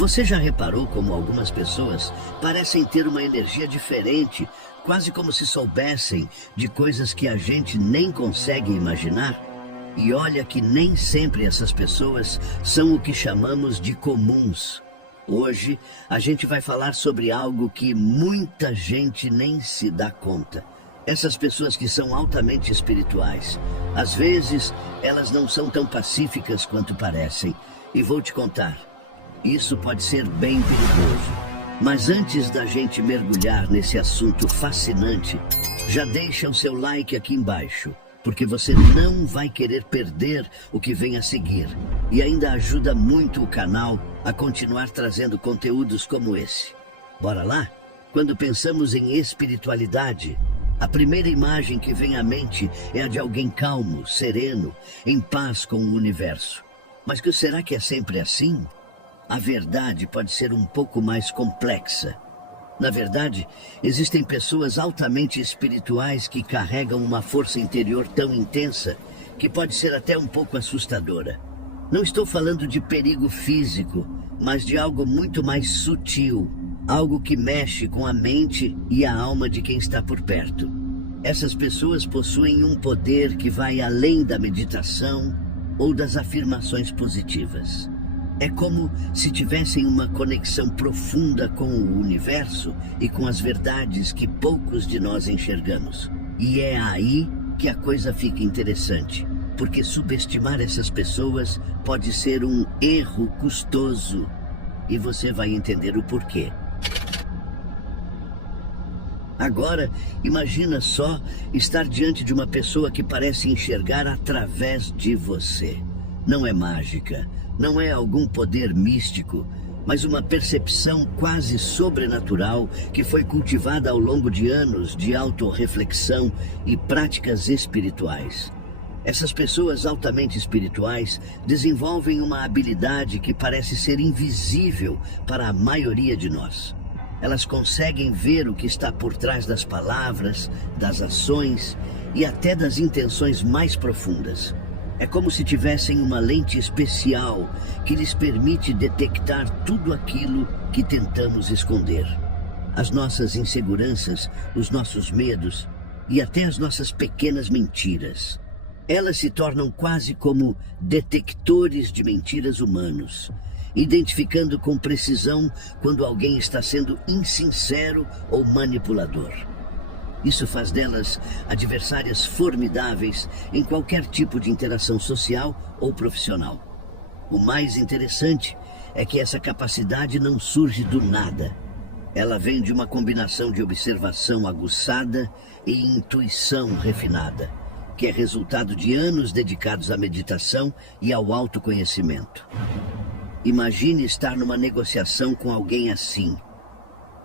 Você já reparou como algumas pessoas parecem ter uma energia diferente, quase como se soubessem de coisas que a gente nem consegue imaginar? E olha que nem sempre essas pessoas são o que chamamos de comuns. Hoje, a gente vai falar sobre algo que muita gente nem se dá conta. Essas pessoas que são altamente espirituais. Às vezes, elas não são tão pacíficas quanto parecem. E vou te contar, isso pode ser bem perigoso. Mas antes da gente mergulhar nesse assunto fascinante, já deixa o seu like aqui embaixo, porque você não vai querer perder o que vem a seguir. E ainda ajuda muito o canal a continuar trazendo conteúdos como esse. Bora lá? Quando pensamos em espiritualidade, a primeira imagem que vem à mente é a de alguém calmo, sereno, em paz com o universo. Mas será que é sempre assim? A verdade pode ser um pouco mais complexa. Na verdade, existem pessoas altamente espirituais que carregam uma força interior tão intensa que pode ser até um pouco assustadora. Não estou falando de perigo físico, mas de algo muito mais sutil. Algo que mexe com a mente e a alma de quem está por perto. Essas pessoas possuem um poder que vai além da meditação ou das afirmações positivas. É como se tivessem uma conexão profunda com o universo e com as verdades que poucos de nós enxergamos. E é aí que a coisa fica interessante, porque subestimar essas pessoas pode ser um erro custoso. E você vai entender o porquê. Agora, imagina só estar diante de uma pessoa que parece enxergar através de você. Não é mágica, não é algum poder místico, mas uma percepção quase sobrenatural que foi cultivada ao longo de anos de autorreflexão e práticas espirituais. Essas pessoas altamente espirituais desenvolvem uma habilidade que parece ser invisível para a maioria de nós. Elas conseguem ver o que está por trás das palavras, das ações e até das intenções mais profundas. É como se tivessem uma lente especial que lhes permite detectar tudo aquilo que tentamos esconder. As nossas inseguranças, os nossos medos e até as nossas pequenas mentiras. Elas se tornam quase como detectores de mentiras humanos, identificando com precisão quando alguém está sendo insincero ou manipulador. Isso faz delas adversárias formidáveis em qualquer tipo de interação social ou profissional. O mais interessante é que essa capacidade não surge do nada. Ela vem de uma combinação de observação aguçada e intuição refinada, que é resultado de anos dedicados à meditação e ao autoconhecimento. Imagine estar numa negociação com alguém assim.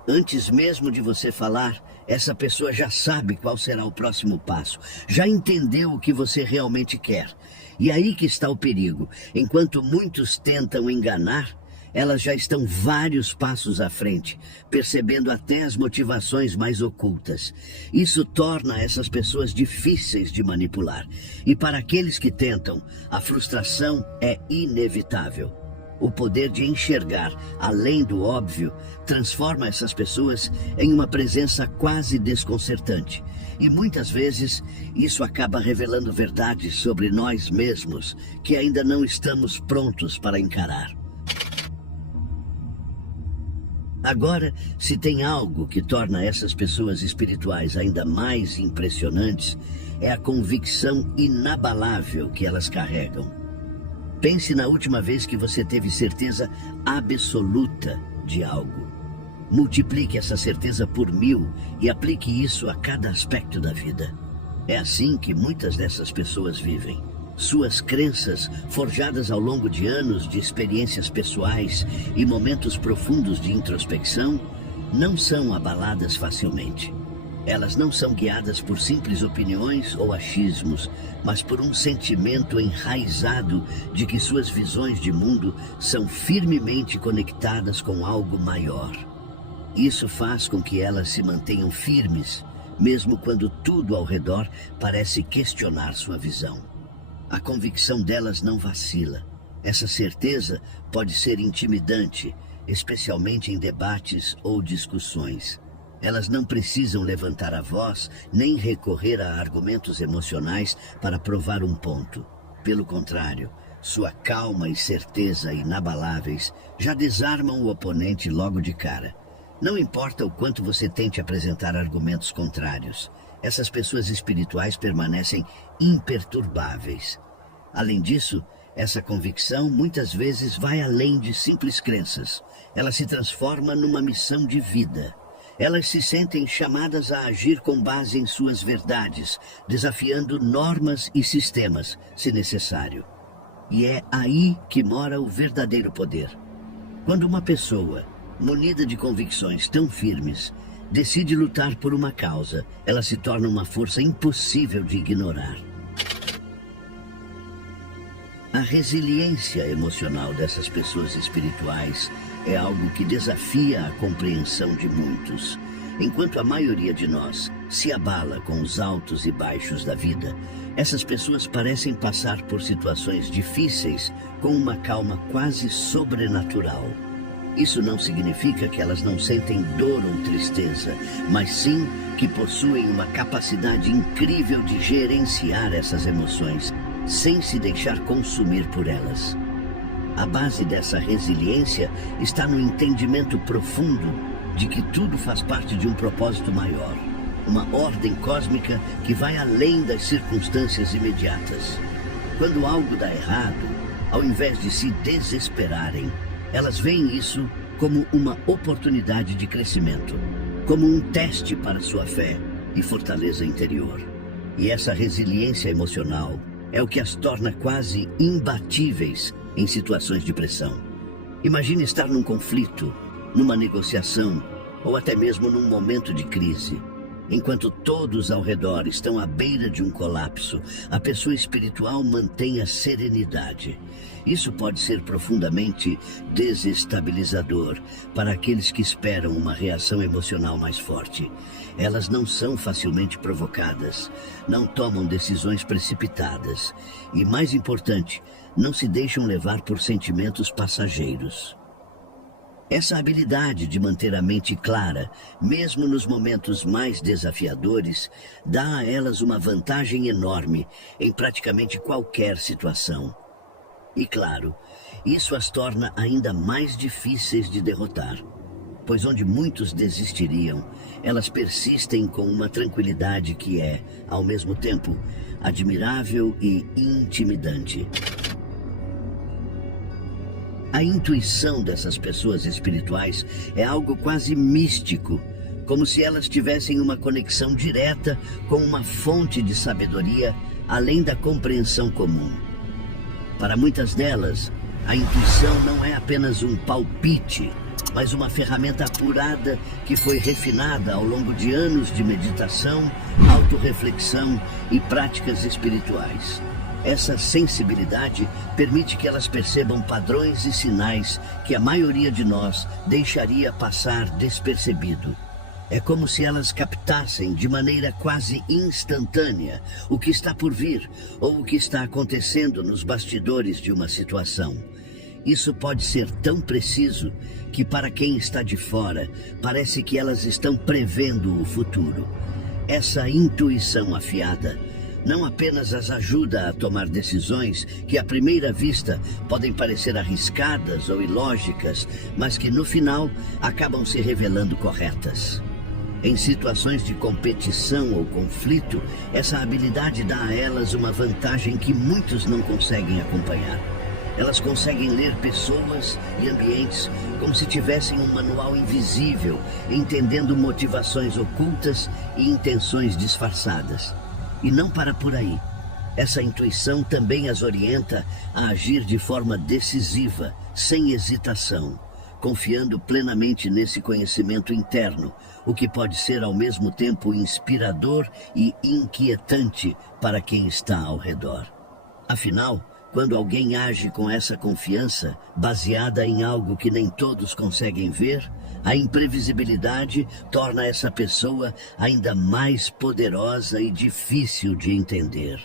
Antes mesmo de você falar, essa pessoa já sabe qual será o próximo passo, já entendeu o que você realmente quer. E aí que está o perigo. Enquanto muitos tentam enganar, elas já estão vários passos à frente, percebendo até as motivações mais ocultas. Isso torna essas pessoas difíceis de manipular. E para aqueles que tentam, a frustração é inevitável. O poder de enxergar além do óbvio transforma essas pessoas em uma presença quase desconcertante. E muitas vezes isso acaba revelando verdades sobre nós mesmos que ainda não estamos prontos para encarar. Agora, se tem algo que torna essas pessoas espirituais ainda mais impressionantes, é a convicção inabalável que elas carregam. Pense na última vez que você teve certeza absoluta de algo. Multiplique essa certeza por 1000 e aplique isso a cada aspecto da vida. É assim que muitas dessas pessoas vivem. Suas crenças, forjadas ao longo de anos de experiências pessoais e momentos profundos de introspecção, não são abaladas facilmente. Elas não são guiadas por simples opiniões ou achismos, mas por um sentimento enraizado de que suas visões de mundo são firmemente conectadas com algo maior. Isso faz com que elas se mantenham firmes, mesmo quando tudo ao redor parece questionar sua visão. A convicção delas não vacila. Essa certeza pode ser intimidante especialmente em debates ou discussões. Elas não precisam levantar a voz nem recorrer a argumentos emocionais para provar um ponto. Pelo contrário, sua calma e certeza inabaláveis já desarmam o oponente logo de cara. Não importa o quanto você tente apresentar argumentos contrários, essas pessoas espirituais permanecem imperturbáveis. Além disso, essa convicção muitas vezes vai além de simples crenças. Ela se transforma numa missão de vida. Elas se sentem chamadas a agir com base em suas verdades, desafiando normas e sistemas, se necessário. E é aí que mora o verdadeiro poder. Quando uma pessoa, munida de convicções tão firmes, decide lutar por uma causa, ela se torna uma força impossível de ignorar. A resiliência emocional dessas pessoas espirituais é algo que desafia a compreensão de muitos. Enquanto a maioria de nós se abala com os altos e baixos da vida, essas pessoas parecem passar por situações difíceis com uma calma quase sobrenatural. Isso não significa que elas não sentem dor ou tristeza, mas sim que possuem uma capacidade incrível de gerenciar essas emoções, sem se deixar consumir por elas. A base dessa resiliência está no entendimento profundo de que tudo faz parte de um propósito maior, uma ordem cósmica que vai além das circunstâncias imediatas. Quando algo dá errado, ao invés de se desesperarem, elas veem isso como uma oportunidade de crescimento, como um teste para sua fé e fortaleza interior. E essa resiliência emocional é o que as torna quase imbatíveis em situações de pressão. Imagine estar num conflito, numa negociação ou até mesmo num momento de crise. Enquanto todos ao redor estão à beira de um colapso, a pessoa espiritual mantém a serenidade. Isso pode ser profundamente desestabilizador para aqueles que esperam uma reação emocional mais forte. Elas não são facilmente provocadas, não tomam decisões precipitadas e, mais importante, não se deixam levar por sentimentos passageiros. Essa habilidade de manter a mente clara, mesmo nos momentos mais desafiadores, dá a elas uma vantagem enorme em praticamente qualquer situação. E claro, isso as torna ainda mais difíceis de derrotar, pois onde muitos desistiriam, elas persistem com uma tranquilidade que é, ao mesmo tempo, admirável e intimidante. A intuição dessas pessoas espirituais é algo quase místico, como se elas tivessem uma conexão direta com uma fonte de sabedoria além da compreensão comum. Para muitas delas, a intuição não é apenas um palpite, mas uma ferramenta apurada que foi refinada ao longo de anos de meditação, autorreflexão e práticas espirituais. Essa sensibilidade permite que elas percebam padrões e sinais que a maioria de nós deixaria passar despercebido. É como se elas captassem de maneira quase instantânea o que está por vir ou o que está acontecendo nos bastidores de uma situação. Isso pode ser tão preciso que, para quem está de fora, parece que elas estão prevendo o futuro. Essa intuição afiada não apenas as ajuda a tomar decisões que à primeira vista podem parecer arriscadas ou ilógicas, mas que no final acabam se revelando corretas. Em situações de competição ou conflito, essa habilidade dá a elas uma vantagem que muitos não conseguem acompanhar. Elas conseguem ler pessoas e ambientes como se tivessem um manual invisível, entendendo motivações ocultas e intenções disfarçadas. E não para por aí. Essa intuição também as orienta a agir de forma decisiva, sem hesitação, confiando plenamente nesse conhecimento interno, o que pode ser ao mesmo tempo inspirador e inquietante para quem está ao redor. Afinal, quando alguém age com essa confiança, baseada em algo que nem todos conseguem ver, a imprevisibilidade torna essa pessoa ainda mais poderosa e difícil de entender.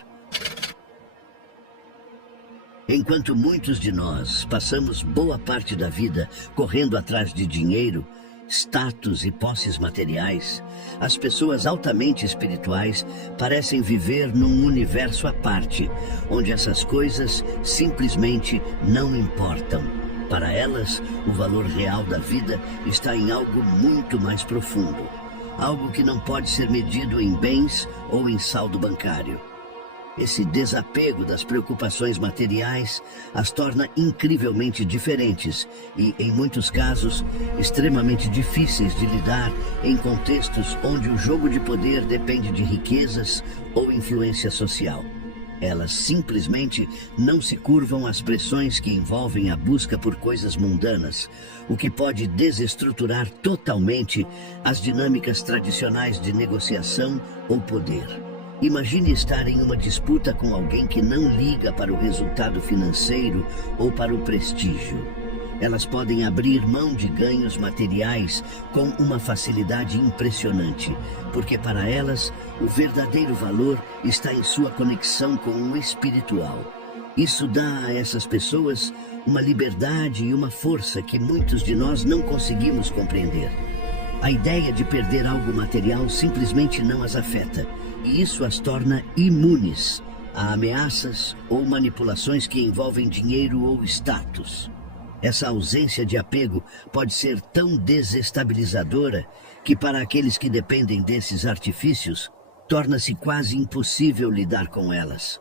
Enquanto muitos de nós passamos boa parte da vida correndo atrás de dinheiro, status e posses materiais, as pessoas altamente espirituais parecem viver num universo à parte, onde essas coisas simplesmente não importam. Para elas, o valor real da vida está em algo muito mais profundo, algo que não pode ser medido em bens ou em saldo bancário. Esse desapego das preocupações materiais as torna incrivelmente diferentes e, em muitos casos, extremamente difíceis de lidar em contextos onde o jogo de poder depende de riquezas ou influência social. Elas simplesmente não se curvam às pressões que envolvem a busca por coisas mundanas, o que pode desestruturar totalmente as dinâmicas tradicionais de negociação ou poder. Imagine estar em uma disputa com alguém que não liga para o resultado financeiro ou para o prestígio. Elas podem abrir mão de ganhos materiais com uma facilidade impressionante, porque para elas o verdadeiro valor está em sua conexão com o espiritual. Isso dá a essas pessoas uma liberdade e uma força que muitos de nós não conseguimos compreender. A ideia de perder algo material simplesmente não as afeta, e isso as torna imunes a ameaças ou manipulações que envolvem dinheiro ou status. Essa ausência de apego pode ser tão desestabilizadora que, para aqueles que dependem desses artifícios, torna-se quase impossível lidar com elas.